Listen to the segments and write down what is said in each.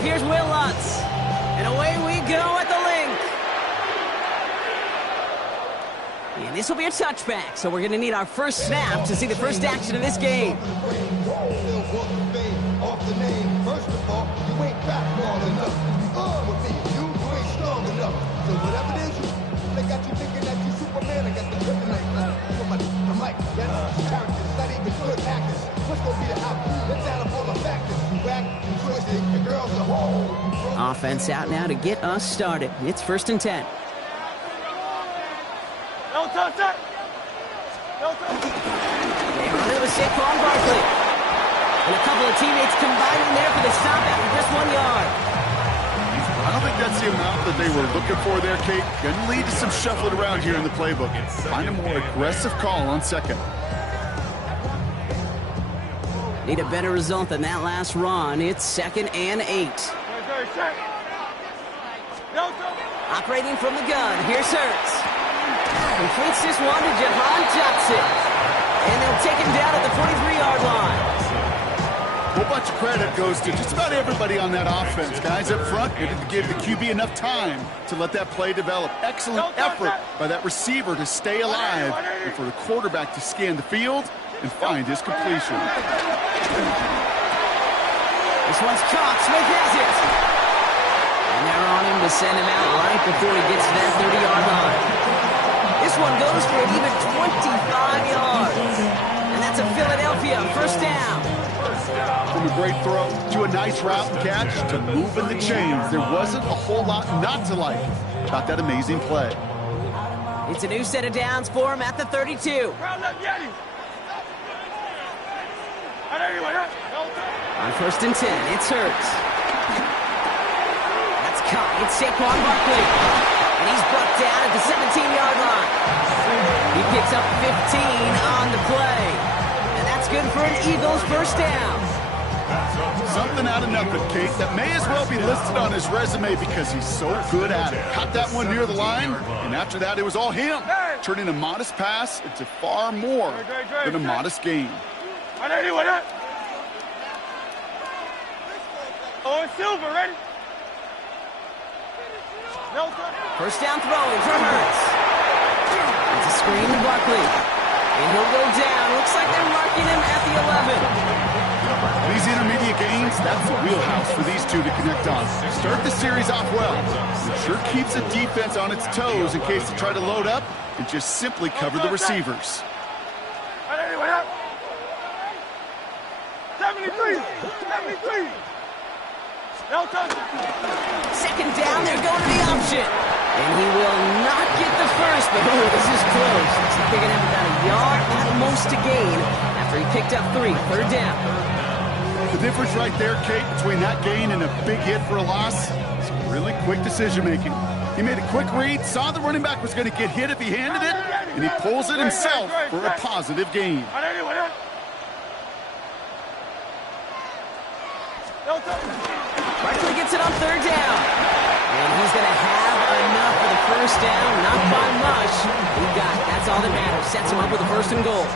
handoff. Here's Will Lutz. And away we go at the link. And this will be a touchback, so we're going to need our first snap to see the first action of this game. First of all, you ain't back long enough. With me, you ain't strong enough. So whatever it is, they got you thinking that you Superman. I got the kryptonite. The mic, that's characters, not even good actors. What's gonna be the outcome? Let's add up all the factors. You whack, you twisted, the girls are whole. Offense out now to get us started. It's 1st and 10. No touch that. No touch. They run it with Saquon Barkley. And a couple of teammates combining there for the stop after just 1 yard. I don't think that's the amount that they were looking for there, Kate. Going to lead to some shuffling around here in the playbook. Find a more aggressive call on second. Need a better result than that last run. It's 2nd and 8. Operating from the gun. Here's Hurts. Completes this one to Jahan Johnson. And they'll take him down at the 43-yard line. A whole bunch of credit goes to just about everybody on that offense. Guys up front, they didn't give the QB enough time to let that play develop. Excellent effort by that receiver to stay alive and for the quarterback to scan the field and find his completion. This one's caught. Smith has it. And they're on him to send him out right before he gets to that 30-yard line. This one goes for an even 25 yards. And that's a Philadelphia first down. From a great throw to a nice route and catch to moving the chains. There wasn't a whole lot not to like about that amazing play. It's a new set of downs for him at the 32. On 1st and 10, it's Hurts. That's caught. It's Saquon Barkley. And he's brought down at the 17-yard line. He picks up 15 on the play. And that's good for an Eagles first down. Something out of nothing, Kate, that may as well be listed on his resume because he's so good at it. Caught that one near the line, and after that, it was all him. Turning a modest pass into far more than a modest gain. Oh, it's Silver, ready? No touch. First down throwing for Hurts. It's a screen to Barkley. And he'll go down. Looks like they're marking him at the 11. These intermediate gains, that's the wheelhouse for these two to connect on. Start the series off well. It sure keeps the defense on its toes in case they try to load up and just simply cover the receivers. 73. No touch. 2nd down, they're going to the option. And he will not get the first, but this is close. Looks like they're going to have about a yard at most to gain after he picked up 3. 3rd down. The difference right there, Kate, between that gain and a big hit for a loss is really quick decision-making. He made a quick read, saw the running back was going to get hit if he handed it, and he pulls it himself for a positive gain. Barkley gets it on 3rd down. And he's going to have enough for the first down, not by much. He got it. That's all that matters. Sets him up with a 1st and goal.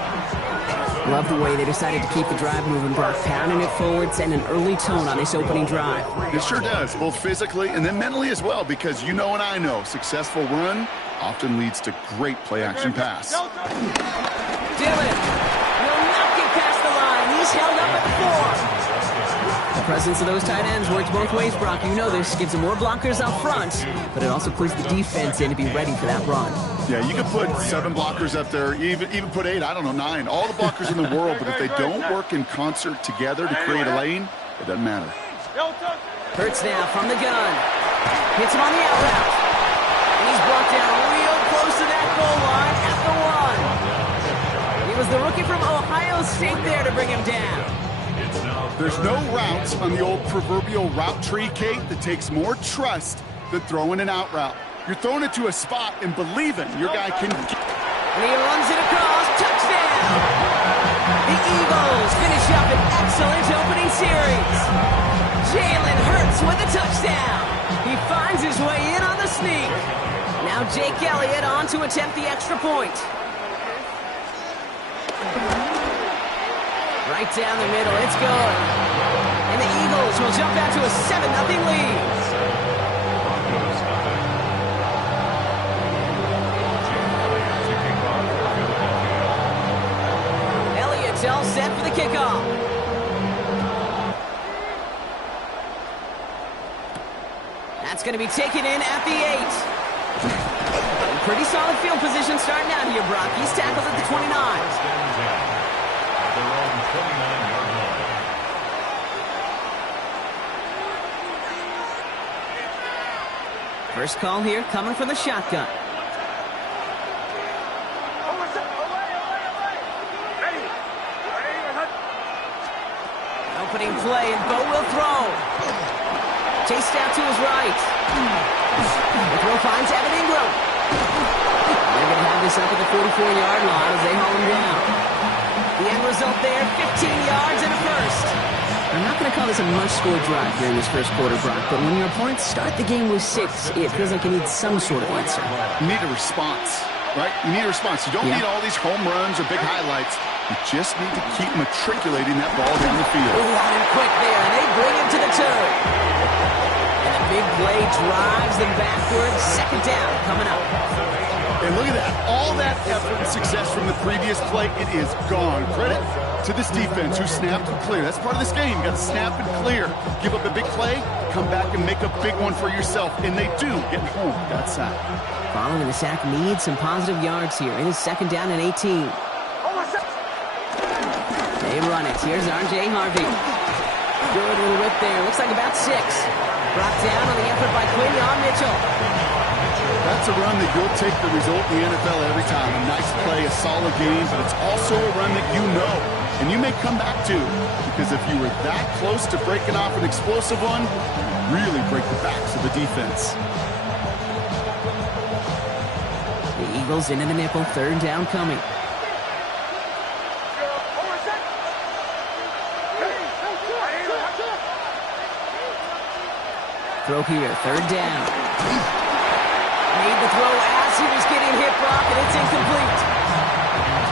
Love the way they decided to keep the drive moving, Brock. Pounding it forward, setting an early tone on this opening drive. It sure does, both physically and then mentally as well, because you know and I know successful run often leads to great play-action pass. Dillon will not get past the line. He's held up at 4. The presence of those tight ends works both ways, Brock. You know this. Gives them more blockers up front, but it also puts the defense in to be ready for that run. Yeah, you can put 7 blockers up there, even put 8, I don't know, 9. All the blockers in the world, but if they don't work in concert together to create a lane, it doesn't matter. Hurts now from the gun. Hits him on the out route. And he's brought down real close to that goal line at the 1. It was the rookie from Ohio State there to bring him down. There's no routes on the old proverbial route tree, Kate, that takes more trust than throwing an out route. You're throwing it to a spot and believing your guy can get. And he runs it across. Touchdown! The Eagles finish up an excellent opening series. Jalen Hurts with a touchdown. He finds his way in on the sneak. Now Jake Elliott on to attempt the extra point. Right down the middle, it's good. And the Eagles will jump out to a 7-0 lead. Elliott's all set for the kickoff. That's going to be taken in at the 8. Pretty solid field position starting out here, Brock. He's tackled at the 29. First call here coming from the shotgun. Opening play, and Bo will throw. Chased out to his right. The throw finds Evan Ingram. They're going to have this up at the 44-yard line as they haul him down. The end result there, 15 yards and a first. I'm not going to call this a must-score drive during this first quarter, Brock, but when your opponents start the game with 6, it feels like you need some sort of answer. You need a response, right? You need a response. You don't need all these home runs or big highlights. You just need to keep matriculating that ball down the field. Ooh, out and quick there, and they bring him to the turn. And a big play drives them backwards. Second down coming up. And look at that. All that effort and success from the previous play, it is gone. Credit to this defense who snapped and cleared. That's part of this game. You got to snap and clear. Give up a big play, come back and make a big one for yourself. And they do get home that sack. Following the sack needs some positive yards here. It is second down and 18. They run it. Here's R.J. Harvey. Good little whip there. Looks like about 6. Brought down on the effort by Quinion Mitchell. That's a run that you'll take the result in the NFL every time. A nice play, a solid game, but it's also a run that you know and you may come back to, because if you were that close to breaking off an explosive one, you really break the backs of the defense. The Eagles into the nickel. Third down coming. Throw here, third down. Made the throw as he was getting hit, Brock, and it's incomplete.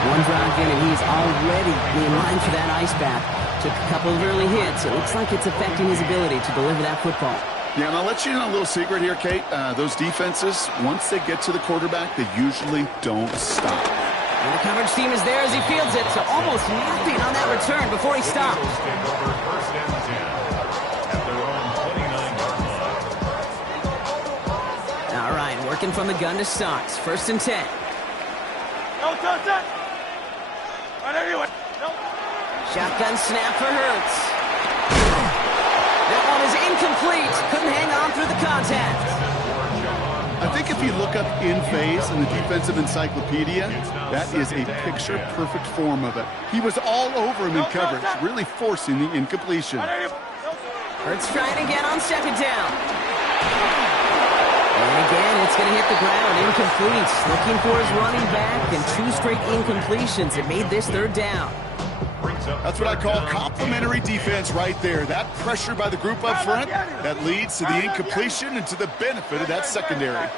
One drive in, and he's already in line for that ice bath. Took a couple of early hits. It looks like it's affecting his ability to deliver that football. Yeah, and I'll let you in a little secret here, Kate. Those defenses, once they get to the quarterback, they usually don't stop. And the coverage team is there as he fields it, so almost nothing on that return before he stops. All right, working from the gun to start. First and 10. No touch. Shotgun snap for Hurts. That one is incomplete. Couldn't hang on through the contact. I think if you look up in phase in the defensive encyclopedia, that is a picture-perfect form of it. He was all over him in coverage, really forcing the incompletion. Hurts trying again on second down. And again, it's going to hit the ground. Incomplete. Looking for his running back, and 2 straight incompletions. It made this third down. That's what I call complimentary defense right there. That pressure by the group up front, that leads to the incompletion and to the benefit of that secondary.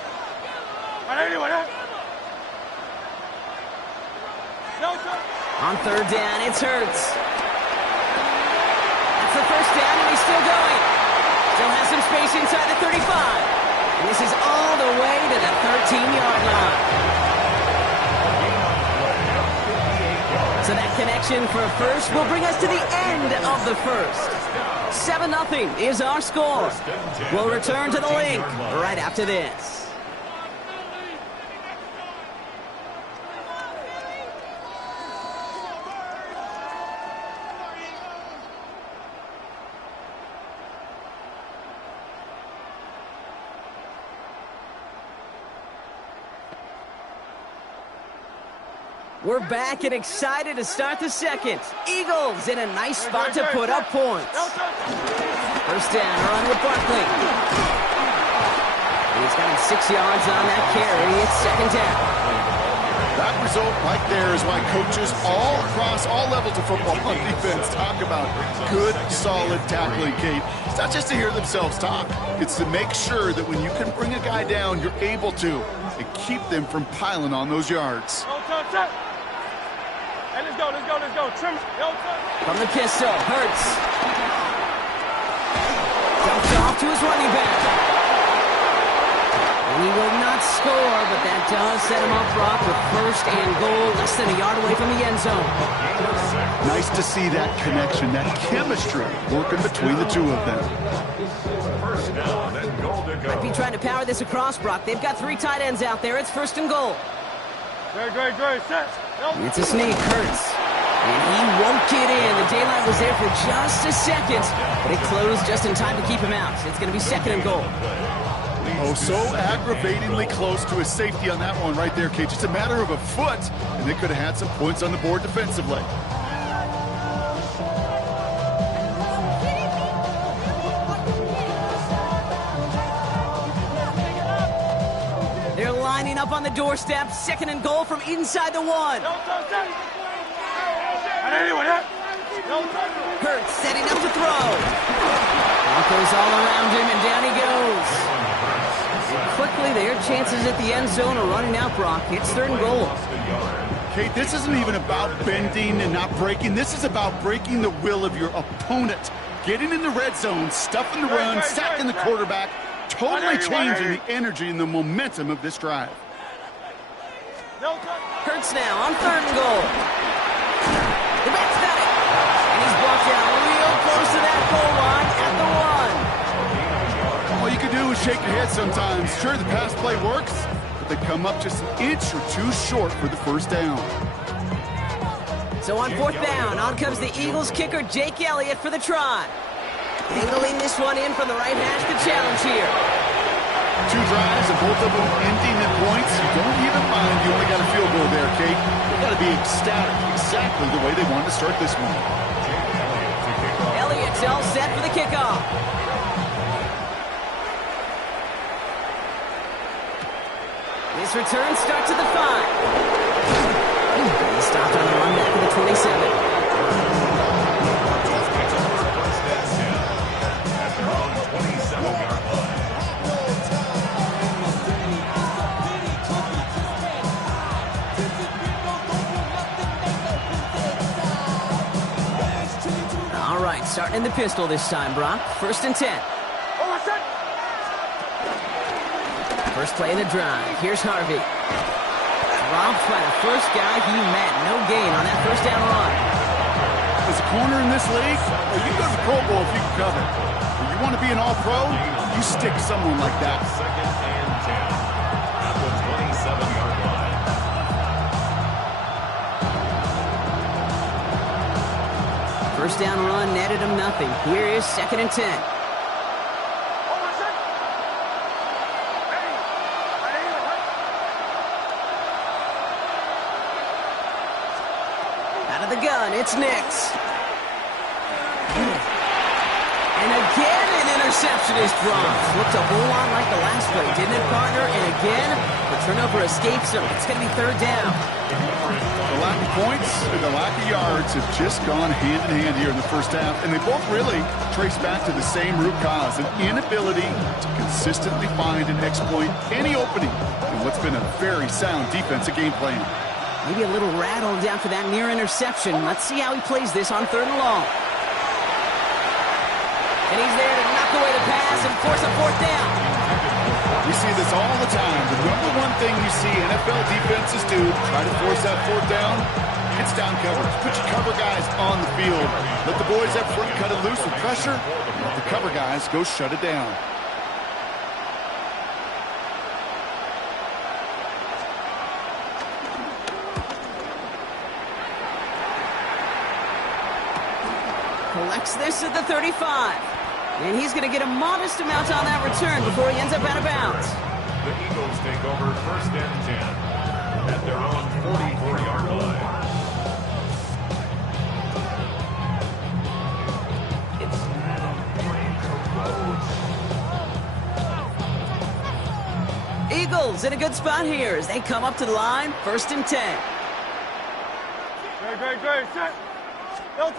On third down, it's Hurts. That's the first down, and he's still going. Still has some space inside the 35. And this is all the way to the 13-yard line. So that connection for a first will bring us to the end of the first. 7-0 is our score. We'll return to the link right after this. We're back and excited to start the second. Eagles in a nice spot to put up points. First down, run with Barkley. He's got him 6 yards on that carry. It's second down. That result right there is why coaches all across all levels of football on defense talk about good, solid tackling, Kate. It's not just to hear themselves talk. It's to make sure that when you can bring a guy down, you're able to, and keep them from piling on those yards. Hey, let's go. Trim. From the pistol, Hurts. Dumped off to his running back. And he will not score, but that does set him up, Brock, with first and goal, less than a yard away from the end zone. Nice to see that connection, that chemistry working between the two of them. Might be trying to power this across, Brock. They've got 3 tight ends out there. It's first and goal. Great, set. It's a sneak, Hurts. And he won't get in. The daylight was there for just a second, but it closed just in time to keep him out. It's going to be second and goal. Oh, so aggravatingly close to his safety on that one right there, Kate. Just a matter of a foot, and they could have had some points on the board defensively. They're lining up on the doorstep. Second and goal from inside the 1. Hurts setting up to throw. Broncos all around him, and down he goes. And quickly, their chances at the end zone are running out, Brock. It's third and goal. Kate, this isn't even about bending and not breaking. This is about breaking the will of your opponent. Getting in the red zone, stuffing the run, sacking the quarterback, totally changing the energy and the momentum of this drive. Hurts now on third and goal. The back's got it. And he's brought down real close to that goal line at the 1. All you can do is shake your head sometimes. Sure, the pass play works, but they come up just an inch or two short for the first down. So on fourth down, on comes the Eagles kicker, Jake Elliott, for the try. Angling this one in from the right hash, the challenge here. 2 drives and both of them ending in points. You don't even mind you only got a field goal there, Kate. You got to be ecstatic, exactly the way they wanted to start this one. Elliott's all set for the kickoff. This return starts at the 5. He stopped on the run back to the 27. All right, starting in the pistol this time, Brock. First and 10. First play of the drive. Here's Harvey. Dropped by the first guy he met. No gain on that first down run. As a corner in this league, well, you go to the Pro Bowl if you can cover. If you want to be an All-Pro, you stick someone like that. Second and 10 at the 27-yard line. First down run netted him nothing. Here is second and 10. Out of the gun, it's Nix. And again, an interception is dropped. Looked a whole lot like the last play, didn't it, partner? And again, the turnover escapes him. It's going to be third down. The lack of points and the lack of yards have just gone hand in hand here in the first half, and they both really trace back to the same root cause, an inability to consistently find and exploit any opening in what's been a very sound defensive game plan. Maybe a little rattled after that near interception. Let's see how he plays this on third and long. And he's there to knock away the pass and force a fourth down. We see this all the time. The number one thing you see NFL defenses do to try to force that fourth down, it's down coverage. Put your cover guys on the field. Let the boys up front cut it loose with pressure. Let the cover guys go shut it down. Collects this at the 35. And he's going to get a modest amount on that return before he ends up out of bounds. The Eagles take over first and 10 at their own 44-yard line. Eagles in a good spot here as they come up to the line, first and 10. Great, set. Starting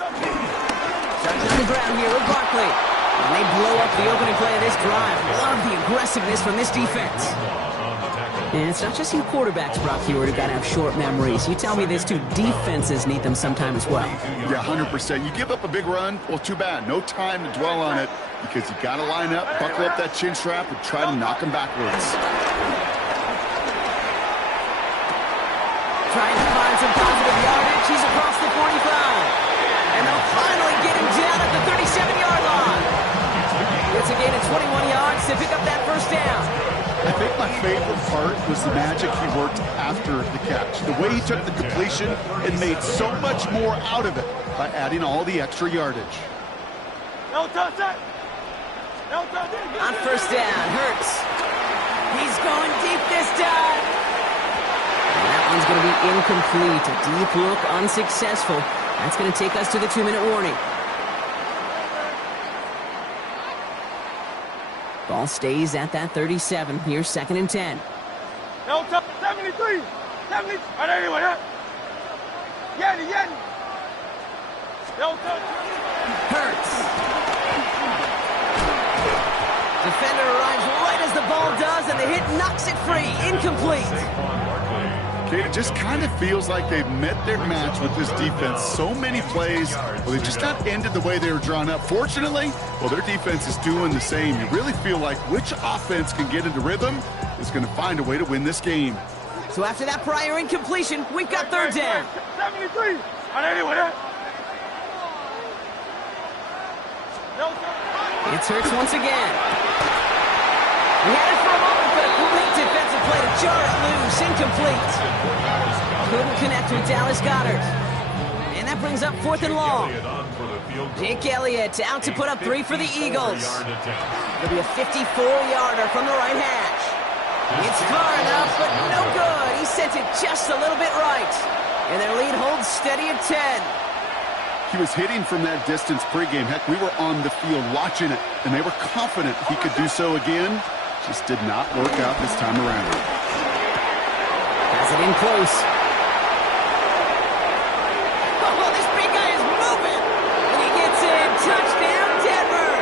on the ground here with Barkley. And they blow up the opening play of this drive. Love the aggressiveness from this defense. On the tackle, And it's not just you quarterbacks, Brock Hewitt, who got to have short memories. You tell me this too, defenses need them sometime as well. Yeah, 100%. You give up a big run, well, too bad. No time to dwell on it because you got to line up, buckle up that chin strap, and try to knock them backwards. Trying to find some positive yardage. He's across the 45. And they'll finally get him down at the 37-yard line. It's a gain of 21 yards to pick up that first down. I think my favorite part was the magic he worked after the catch. The way he took the completion and made so much more out of it by adding all the extra yardage. No touch that. No touch it. On first down, Hurts. He's going deep this time. And that one's going to be incomplete. A deep look, unsuccessful. That's going to take us to the 2-minute warning. Ball stays at that 37. Here's 2nd and 10. No touch. 73. 70. Right anyway, huh? Yanni. No touch. Hurts. Defender arrives right as the ball does, and the hit knocks it free. Incomplete. Okay, it just kind of feels like they've met their match with this defense. So many plays, well, they just not ended the way they were drawn up. Fortunately, well, their defense is doing the same. You really feel like which offense can get into rhythm is going to find a way to win this game. So after that prior incompletion, we've got 3rd down. 73. Right anyway, huh? No touch. It's Hurts once again. He had it for a moment, but a great defensive play to jar it loose. Incomplete. Couldn't connect with Dallas Goedert. And that brings up 4th and long. Jake Elliott out to put up 3 for the Eagles. It'll be a 54-yarder from the right hash. It's far enough, but no good. He sent it just a little bit right. And their lead holds steady at 10. He was hitting from that distance pregame. Heck, we were on the field watching it, and they were confident he could do so again. Just did not work out this time around. Has it in close. Oh, this big guy is moving. And he gets in. Touchdown, Denver.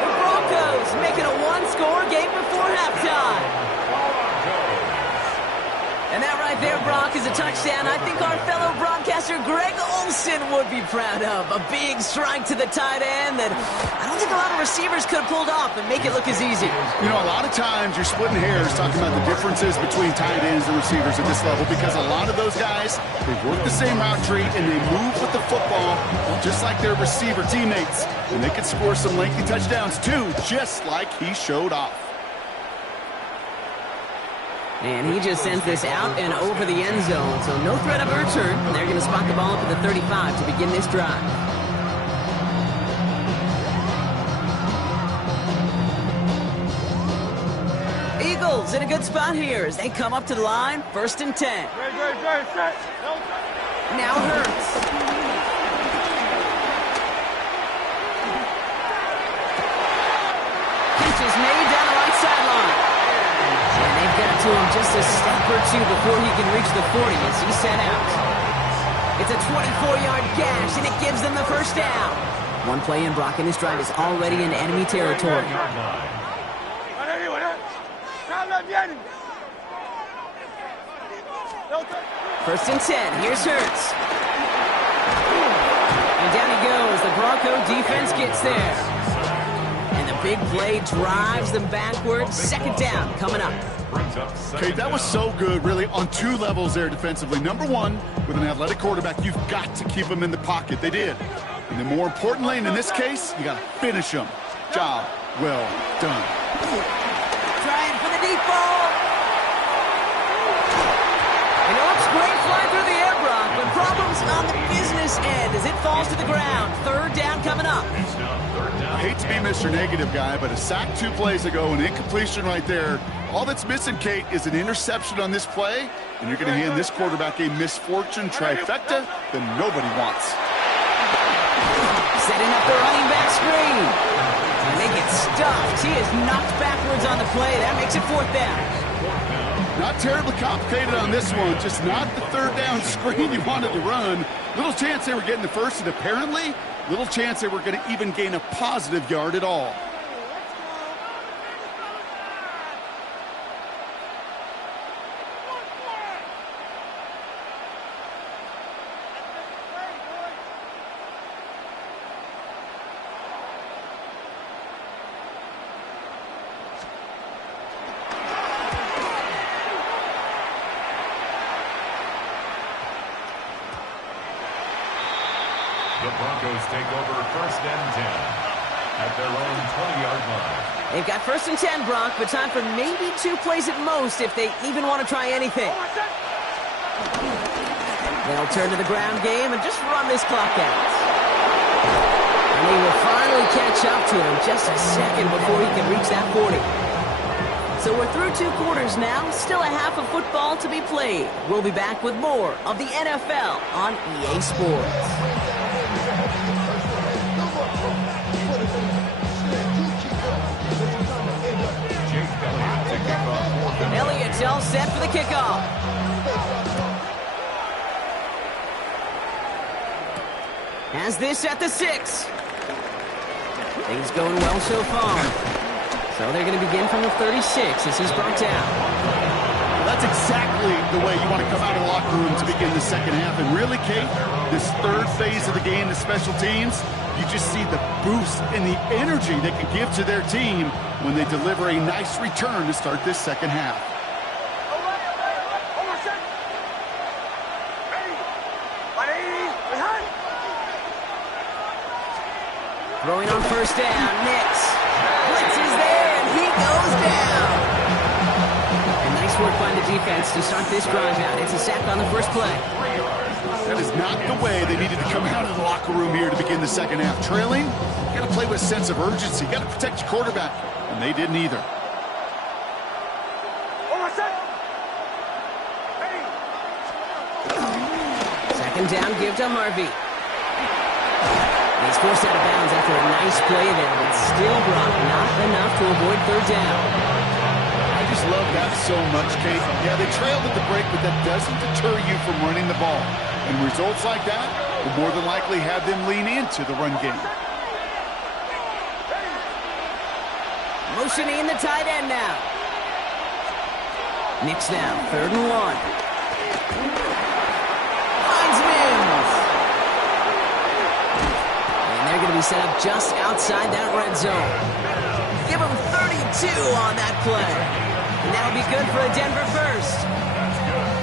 The Broncos making a one-score game before halftime. And that right there, Brock, is a touchdown I think our fellow broadcaster Greg Olsen would be proud of. A big strike to the tight end that I don't think a lot of receivers could have pulled off and make it look as easy. You know, a lot of times you're splitting hairs talking about the differences between tight ends and receivers at this level because a lot of those guys, they work the same route tree and they move with the football just like their receiver teammates. And they can score some lengthy touchdowns too, just like he showed off. And he just sends this out and over the end zone. So no threat of a return. They're going to spot the ball up at the 35 to begin this drive. Eagles in a good spot here as they come up to the line. 1st and 10. Great, set. No touch. Now Hurts. Catch is made down the right sideline. And they've got to him just a step or two before he can reach the 40 as he's sent out. It's a 24-yard gash, and it gives them the first down. One play in, Brock, and this drive is already in enemy territory. First and 10. Here's Hurts. And down he goes. The Bronco defense gets there. And the big play drives them backwards. 2nd down coming up. Okay, that was so good, really, on 2 levels there defensively. Number 1, with an athletic quarterback, you've got to keep him in the pocket. They did. And then more importantly, and in this case, you got to finish him. Job well done. Trying for the deep ball. And it looks great flying through the air, Brock, but problems on the business end as it falls to the ground. 3rd down coming up. I hate to be Mr. Negative guy, but a sack 2 plays ago, an incompletion right there. All that's missing, Kate, is an interception on this play, and you're going to hand this quarterback a misfortune trifecta that nobody wants. Setting up the running back screen. And they get stuffed. He is knocked backwards on the play. That makes it 4th down. Not terribly complicated on this one, just not the 3rd down screen you wanted to run. Little chance they were getting the first, and apparently little chance they were going to even gain a positive yard at all. Broncos take over first and 10 at their own 20-yard line. They've got first and 10, Bronc, but time for maybe 2 plays at most if they even want to try anything. They'll turn to the ground game and just run this clock out. And they will finally catch up to him just a second before he can reach that 40. So we're through 2 quarters now, still a half of football to be played. We'll be back with more of the NFL on EA Sports. Elliott's all set for the kickoff. Has this at the 6. Things going well so far. So they're going to begin from the 36 as he's brought down. Well, that's exactly the way you want to come out of the locker room to begin the second half. And really, Kate, this third phase of the game, the special teams, you just see the boost and the energy they can give to their team when they deliver a nice return to start this second half. Throwing on first down, Nix. Blitz is there, and he goes down. And nice work by the defense to start this drive out. It's a sack on the first play. That is not the way they needed to come out of the locker room here to begin the second half. Trailing, you got to play with a sense of urgency. You got to protect your quarterback, and they didn't either. Second down, give to Harvey. He's forced out of bounds after a nice play there, but still brought not enough to avoid third down. I just love that so much, Kate. Yeah, they trailed at the break, but that doesn't deter you from running the ball. And results like that will more than likely have them lean into the run game. Motioning the tight end now. Nix now, 3rd and 1. Finds Mims. And they're going to be set up just outside that red zone. Give them 32 on that play. And that'll be good for a Denver first.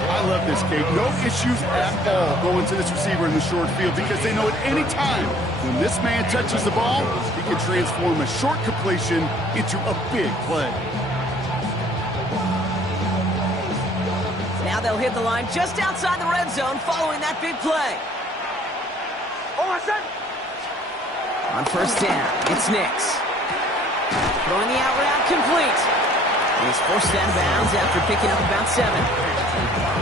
I love this, Kate. No issues at all going to this receiver in the short field because they know at any time when this man touches the ball, he can transform a short completion into a big play. Now they'll hit the line just outside the red zone following that big play. On first down, it's Nix. Throwing the out route complete. He's forced out of bounds after picking up about 7.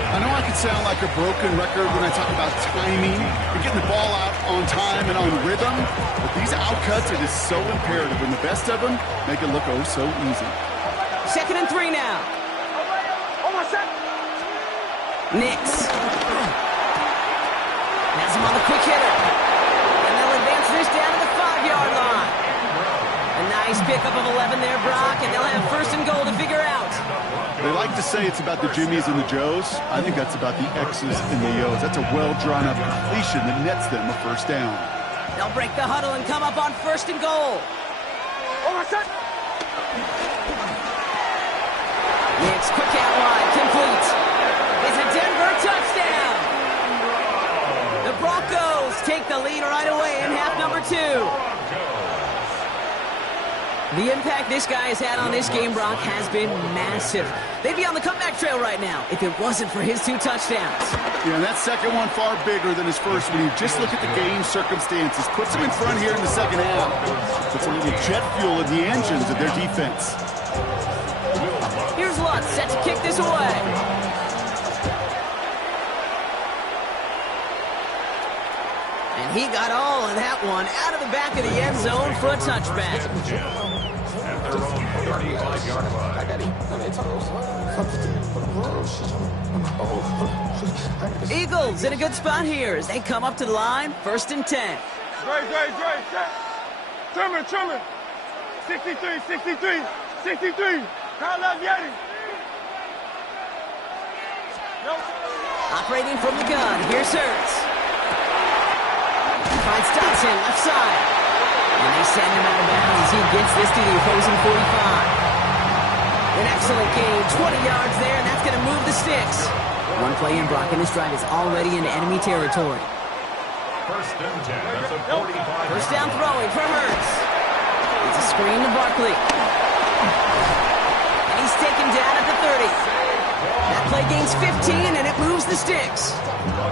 I know I can sound like a broken record when I talk about timing and getting the ball out on time and on rhythm, but these outcuts are just so imperative, and the best of them make it look oh so easy. 2nd and 3 now. Nix. Has him on the quick hitter. And they'll advance this down to the 5-yard line. A nice pickup of 11 there, Brock, and they'll have 1st and goal to figure out. They like to say it's about the Jimmies and the Joes. I think that's about the X's and the O's. That's a well-drawn-up completion that nets them a 1st down. They'll break the huddle and come up on 1st and goal. Nix, quick out wide, complete. It's a Denver touchdown. The Broncos take the lead right away in half number 2. The impact this guy has had on this game, Brock, has been massive. They'd be on the comeback trail right now if it wasn't for his 2 touchdowns. Yeah, and that second one far bigger than his first when you just look at the game circumstances. Puts him in front here in the second half. Puts a little jet fuel in the engines of their defense. Here's Lutz set to kick this away. And he got all of that one out of the back of the end zone for a touchback. At their own 35-yard line. Eagles in a good spot here as they come up to the line, 1st and 10. Dre, Truman. 63. Kyle Yeti. Operating from the gun, here's Hurts. Finds Dotson, left side. And they send him out of bounds as he gets this to the opposing 45. An excellent gain, 20 yards there, and that's going to move the sticks. One play in, Brock, and this drive is already into enemy territory. First and 10 at the 45. First down throwing for Hurts. It's a screen to Barkley. And he's taken down at the 30. That play gains 15, and it moves the sticks.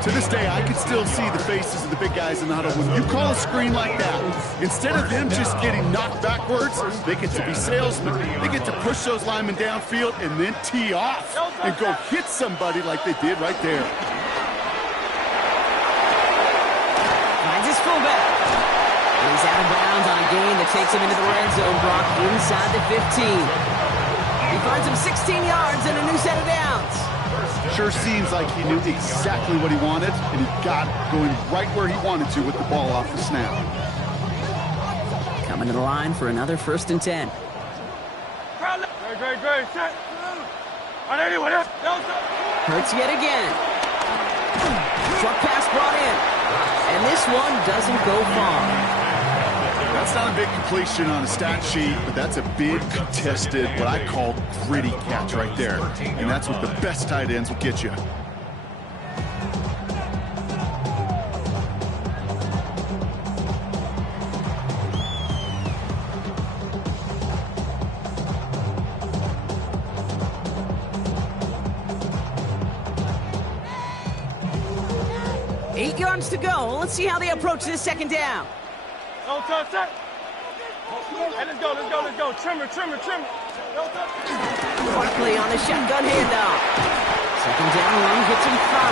To this day, I can still see the faces of the big guys in the huddle. When you call a screen like that, instead of them just getting knocked backwards, they get to be salesmen. They get to push those linemen downfield and then tee off and go hit somebody like they did right there. Finds his fullback. And he's out of bounds on a gain that takes him into the red zone, Brock, inside the 15. He finds him 16 yards and a new set of downs. Sure seems like he knew exactly what he wanted, and he got it going right where he wanted to with the ball off the snap. Coming to the line for another 1st and 10. Great. Set. Hurts yet again. Short pass brought in. And this one doesn't go far. That's not a big completion on a stat sheet, but that's a big contested, what I call gritty catch right there. And that's what the best tight ends will get you. Eight yards to go. Let's see how they approach this second down. No touch, set. Hey, let's go. Trimmer. Barkley on the shotgun handoff. Second down run gets him 5.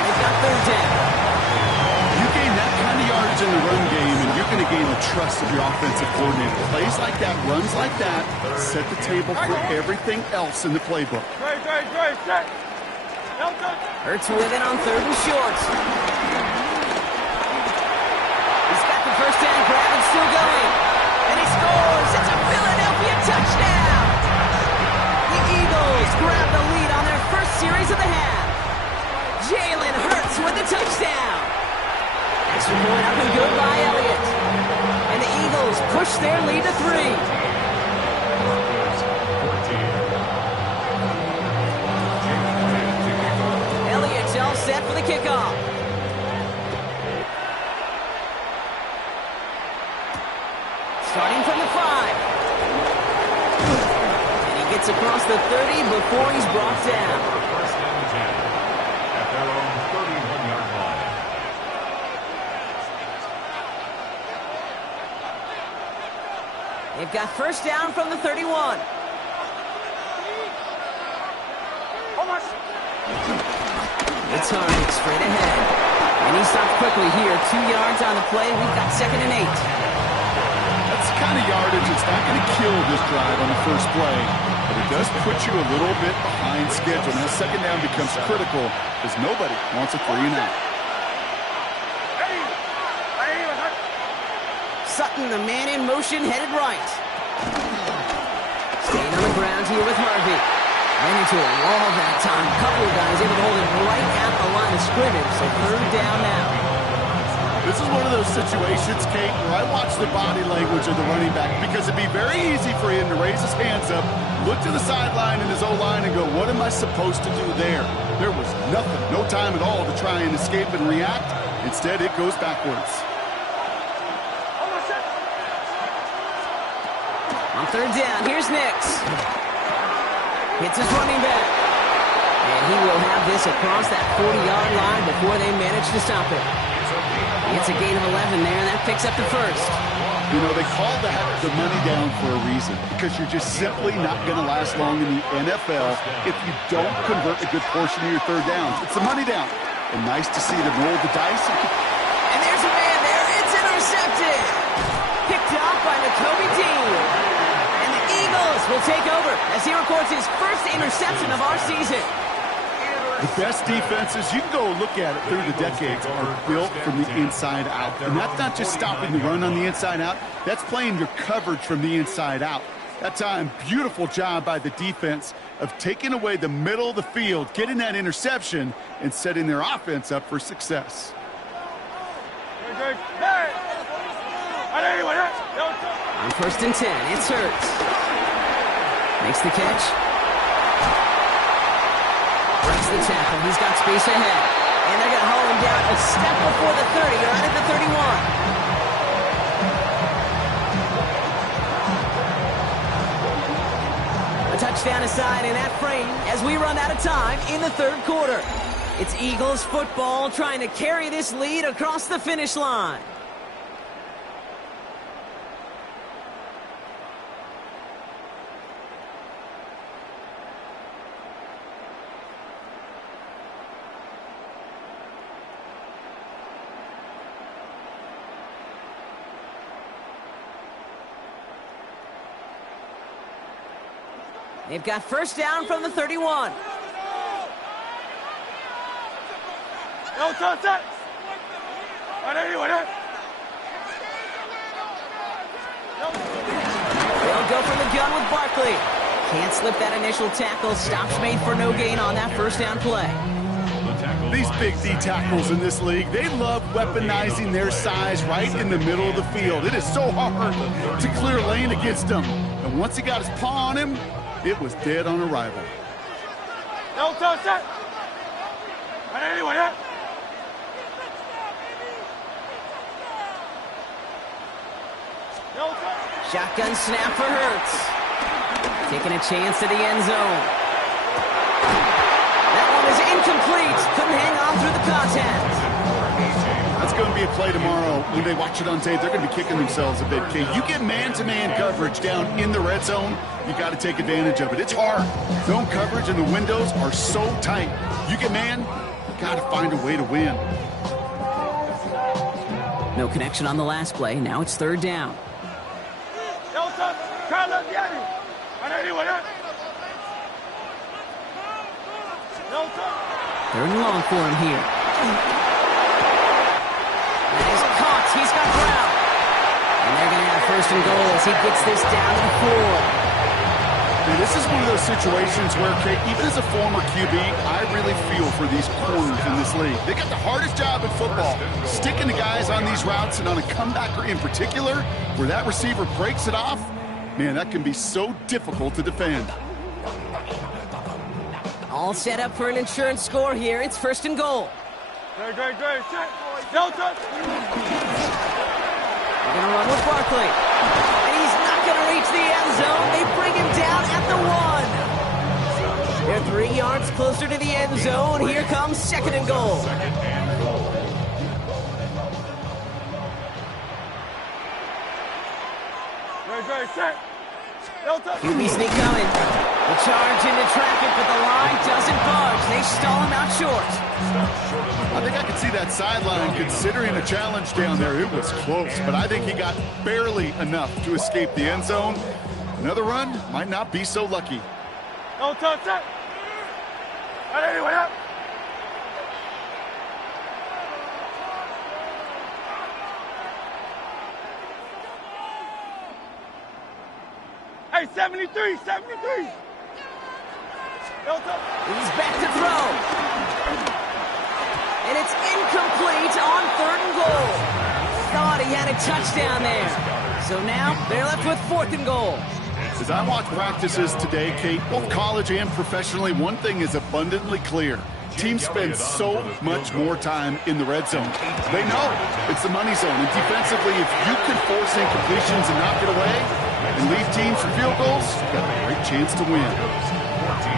They've got 3rd down. You gain that kind of yardage in the run game, and you're going to gain the trust of your offensive coordinator. Plays like that, runs like that, set the table for everything else in the playbook. Great, set. No touch. Hurts with it on 3rd and short. He's got the first down grab and still going. And he scores. It's a Philadelphia touchdown. The Eagles grab the lead on their first series of the half. Jalen Hurts with the touchdown. Extra point up and good by Elliott. And the Eagles push their lead to 3. Elliott's all set for the kickoff. Starting from the 5. And he gets across the 30 before he's brought down. First and 10 at their own 31-yard line. They've got first down from the 31. It's Harvick straight ahead. And he stops quickly here. 2 yards on the play. We've got 2nd and 8. That's the kind of yardage that's not going to kill this drive on the first play, but it does put you a little bit behind schedule. Now, second down becomes critical because nobody wants a 3 and out. Sutton, the man in motion, headed right. Staying on the ground here with Harvey. Ran into a wall that time. A couple of guys able to hold it right at the line of scrimmage, so 3rd down now. This is one of those situations, Kate, where I watch the body language of the running back because it'd be very easy for him to raise his hands up, look to the sideline in his O-line and go, what am I supposed to do there? There was nothing, no time at all to try and escape and react. Instead, it goes backwards. On 3rd down, here's Nix. Hits his running back. And he will have this across that 40-yard line before they manage to stop it. It's a gain of 11 there, and that picks up the first. You know, they call that the money down for a reason, because you're just simply not going to last long in the NFL if you don't convert a good portion of your 3rd downs. It's the money down. And nice to see them roll the dice. And there's a man there. It's intercepted. Picked off by Nakobe Dean. And the Eagles will take over as he records his first interception of our season. The best defenses, you can go look at it through the decades, are built from the inside out. And that's not just stopping the run on the inside out. That's playing your coverage from the inside out. That time, beautiful job by the defense of taking away the middle of the field, getting that interception, and setting their offense up for success. On 1st and 10, it's Hurts. Makes the catch. Breaks the tackle. He's got space ahead. And they're going to haul him down a step before the 30, right at the 31. Touchdown aside in that frame as we run out of time in the third quarter. It's Eagles football trying to carry this lead across the finish line. They've got first down from the 31. No touch it. They'll go from the gun with Barkley. Can't slip that initial tackle. Stops made for no gain on that first down play. These big D tackles in this league, they love weaponizing their size right in the middle of the field. It is so hard to clear lane against them. And once he got his paw on him, it was dead on arrival. No touch it. Shotgun snap for Hurts. Taking a chance at the end zone. That one is incomplete. Couldn't hang on through the contact. That's going to be a play tomorrow. When they watch it on tape, they're going to be kicking themselves a bit. Okay, you get man-to-man coverage down in the red zone, you got to take advantage of it. It's hard. Zone coverage and the windows are so tight. You get man, you got to find a way to win. No connection on the last play. Now it's third down. Third and long for him here. And he's caught. He's got ground. And they're going to have first and goal as he gets this down to the 4. And this is one of those situations where, Kate, even as a former QB, I really feel for these corners in this league. They got the hardest job in football, sticking the guys on these routes, and on a comebacker in particular, where that receiver breaks it off, man, that can be so difficult to defend. All set up for an insurance score here. It's first and goal. Great. No touch. They're going to run with Barkley. And he's not going to reach the end zone. They bring him down at the 1. They're 3 yards closer to the end zone. Here comes second and goal. Great, set. No touch. QB sneak coming. The charge into traffic, but the line doesn't budge. They stall him out short. I think I could see that sideline considering a challenge down there. It was close, but I think he got barely enough to escape the end zone. Another run might not be so lucky. No touch it. Anyway, up. Hey, 73. He's back to throw. And it's incomplete on third and goal. Thought he had a touchdown there. So now they're left with fourth and goal. As I watch practices today, Kate, both college and professionally, one thing is abundantly clear. Teams spend so much more time in the red zone. They know it's the money zone. And defensively, if you can force incompletions and knock it away and leave teams for field goals, you've got a great chance to win.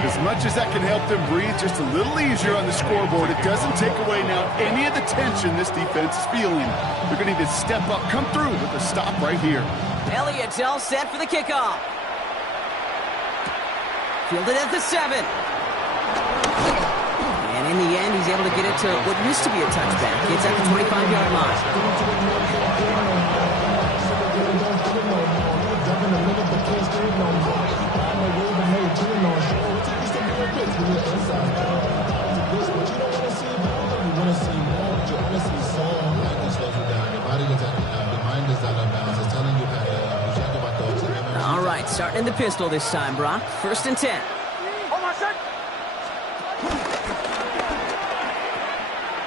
As much as that can help them breathe just a little easier on the scoreboard, it doesn't take away now any of the tension this defense is feeling. They're going to need to step up, come through with a stop right here. Elliott's all set for the kickoff. Fielded at the 7. And in the end, he's able to get it to what used to be a touchback. It's at the 25-yard line. All right, starting in the pistol this time, Brock. First and 10.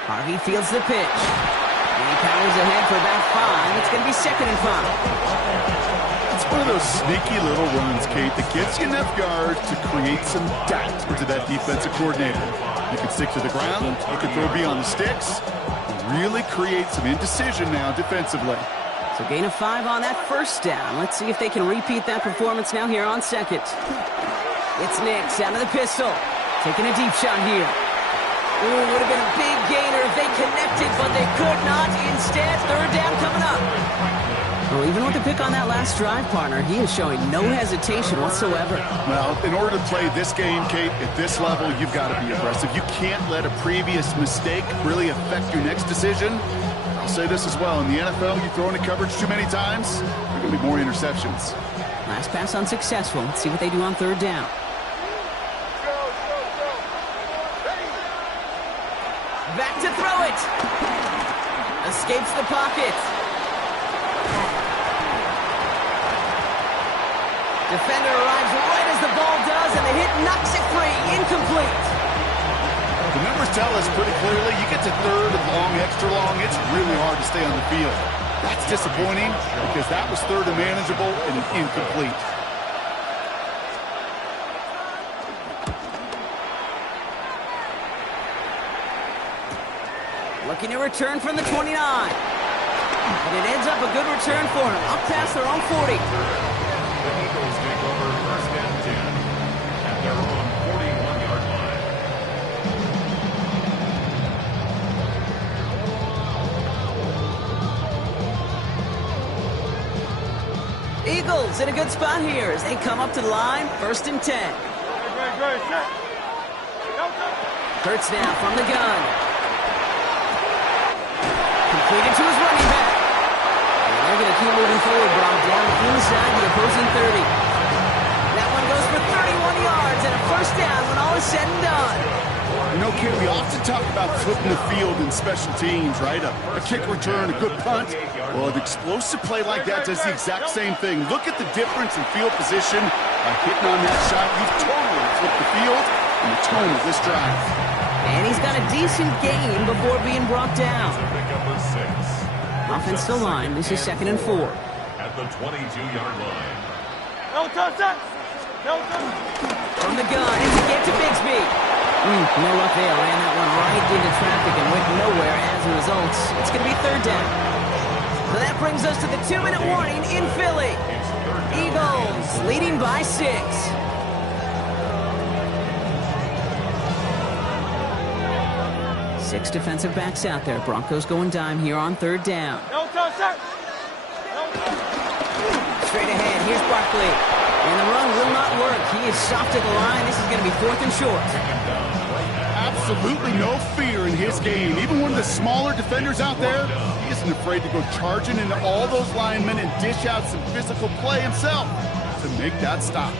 Harvey fields the pitch. And he powers ahead for about 5. It's going to be second and 5. It's one of those sneaky little runs, Kate, that gets you enough yards to create some doubt into that defensive coordinator. You can stick to the ground, you can throw beyond the sticks, and really create some indecision now defensively. So gain of 5 on that first down. Let's see if they can repeat that performance now here on second. It's Nix out of the pistol. Taking a deep shot here. Ooh, would have been a big gainer if they connected, but they could not. Instead, third down coming up. Well, even with the pick on that last drive, partner, he is showing no hesitation whatsoever. Well, in order to play this game, Kate, at this level, you've got to be aggressive. You can't let a previous mistake really affect your next decision. I'll say this as well. In the NFL, you throw into coverage too many times, there are going to be more interceptions. Last pass unsuccessful. Let's see what they do on third down. Back to throw it. Escapes the pocket. Defender arrives right as the ball does, and the hit knocks it free. Incomplete. The numbers tell us pretty clearly, you get to third and long, extra long, it's really hard to stay on the field. That's disappointing because that was third and manageable and incomplete. Looking to return from the 29. And it ends up a good return for him. Up past their own 40. The Eagles take over first and 10 at their own 41-yard line. Eagles in a good spot here as they come up to the line. First and 10. Hurts now from the gun. Completed to his running back. And they're going to keep moving forward, brought down inside the opposing 30. That one goes for 31 yards and a first down when all is said and done. You know, Kate, we often talk about flipping the field in special teams, right? A kick return, a good punt. Well, an explosive play like that does the exact same thing. Look at the difference in field position. By hitting on that shot, you've totally flipped the field and the tone of this drive. And he's got a decent gain before being brought down. Offensive line, this is 2nd and 4. At the 22-yard line. No touchdown. No touchdown. From the gun, and he gets to Bigsby. No luck there. Ran that one right into traffic and went nowhere as a result. It's going to be third down. So that brings us to the 2-minute warning in Philly. Eagles leading by 6. 6 defensive backs out there. Broncos going dime here on third down. No touchdown. Straight ahead, here's Barkley. And the run will not work. He is soft at the line. This is going to be 4th and short. Absolutely no fear in his game. Even one of the smaller defenders out there, he isn't afraid to go charging into all those linemen and dish out some physical play himself to make that stop.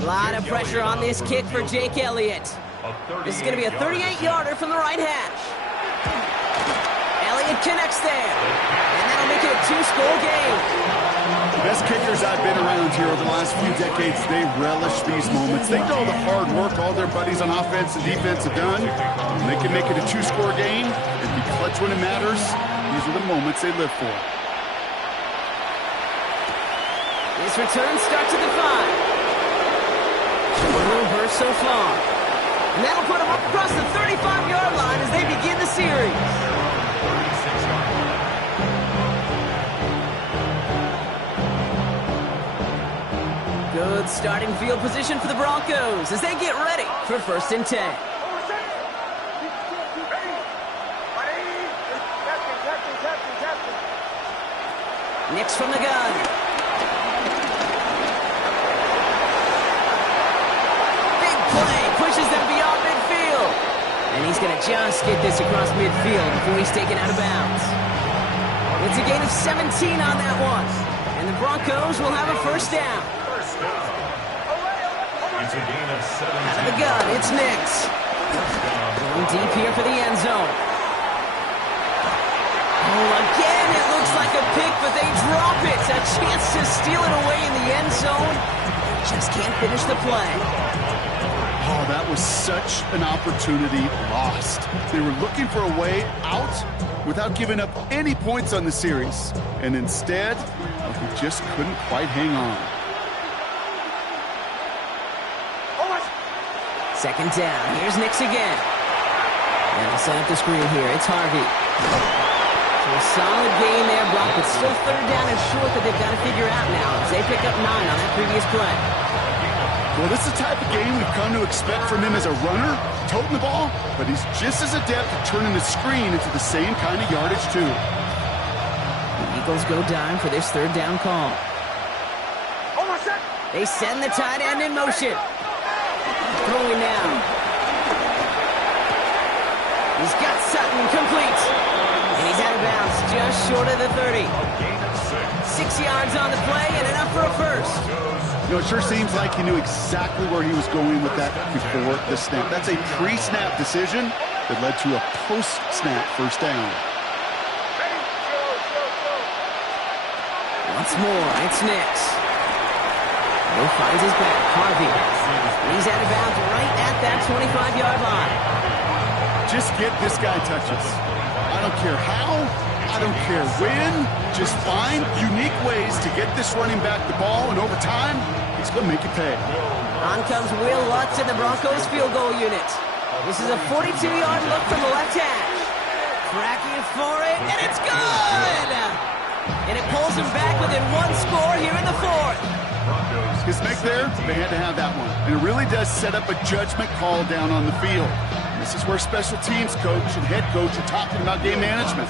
A lot of pressure on this kick for Jake Elliott. This is going to be a 38-yarder from the right hash. Elliott connects there. And that'll make it a 2-score game. The best kickers I've been around here over the last few decades, they relish these moments. They know the hard work all their buddies on offense and defense have done. And they can make it a 2-score game and be clutch when it matters. These are the moments they live for. This return starts at the 5. A little burst so far. And that'll put them up across the 35-yard line as they begin the series. 36-yard line. Good starting field position for the Broncos as they get ready for first and 10. Nix from the gun. Big play, pushes them beyond midfield. And he's going to just get this across midfield before he's taken out of bounds. It's a gain of 17 on that one. And the Broncos will have a first down. It's a gain of 17. Out of the gun, it's Nix. Going deep here for the end zone. Oh, again, it looks like a pick, but they drop it. A chance to steal it away in the end zone. Just can't finish the play. Oh, that was such an opportunity lost. They were looking for a way out without giving up any points on the series. And instead, He just couldn't quite hang on. Second down. Here's Nix again. And they'll set up the screen here. It's Harvey. So a solid gain there, Brock, but still third down and short that they've got to figure out now as they pick up 9 on that previous play. Well, this is the type of game we've come to expect from him as a runner, toting the ball, but he's just as adept at turning the screen into the same kind of yardage, too. The Eagles go dime for this third down call. They send the tight end in motion. Throwing now. He's got Sutton complete. And he's out of bounds just short of the 30. 6 yards on the play and enough for a first. You know, it sure seems like he knew exactly where he was going with that before the snap. That's a pre-snap decision that led to a post-snap first down. Once more, it's Nix. He finds his back, Harvey. He's out of bounds right at that 25-yard line. Just get this guy touches. I don't care how, I don't care when. Just find unique ways to get this running back the ball, and over time, he's going to make you pay. On comes Will Lutz in the Broncos field goal unit. This is a 42-yard look from the left hash. Cracking for it, and it's good! And it pulls him back within one score here in the fourth. His make there, they had to have that one. And it really does set up a judgment call down on the field. And this is where special teams coach and head coach are talking about game management.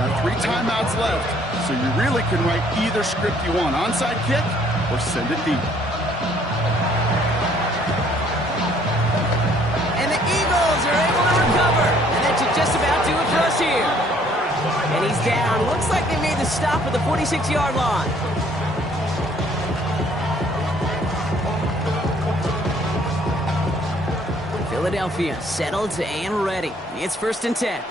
Got 3 timeouts left, so you really can write either script you want. Onside kick or send it deep. And the Eagles are able to recover. And that should just about do it for us here. And he's down. Looks like they made the stop at the 46-yard line. Philadelphia settled and ready. It's 1st and 10.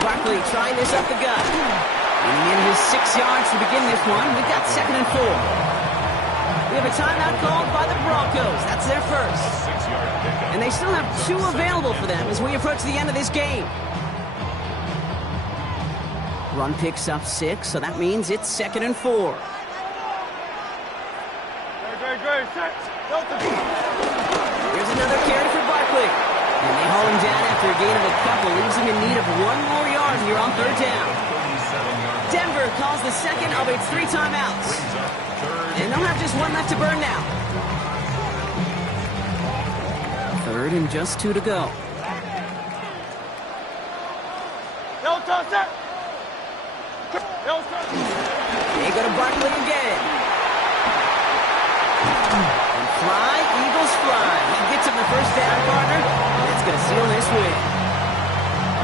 Barkley trying this up the gut. And in his 6 yards to begin this one, we've got 2nd and 4. We have a timeout called by the Broncos. That's their first. And they still have 2 available for them as we approach the end of this game. Run picks up 6, so that means it's 2nd and 4. Here's another carry for Barkley. And they haul him down after a gain of a couple. Leaves him in need of 1 more yard here on 3rd down. Denver calls the second of its 3 timeouts. And they'll have just 1 left to burn now. 3rd and just 2 to go. They go to Barkley again. And fly, Eagles fly. He gets him the first down, partner, and it's going to seal this win.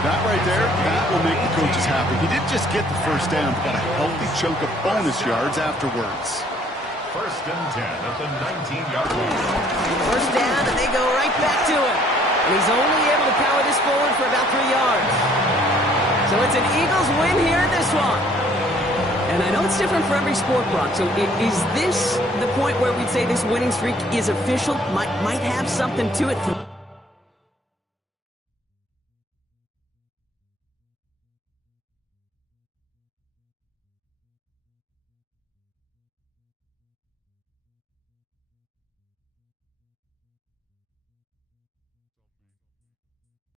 That right there, that will make the coaches happy. He didn't just get the first down, but got a healthy chunk of bonus yards afterwards. 1st and 10 at the 19-yard line. First down, and they go right back to him. And he's only able to power this forward for about 3 yards. So it's an Eagles win here in this one. And I know it's different for every sport, Brock. So is this the point where we'd say this winning streak is official? Might have something to it for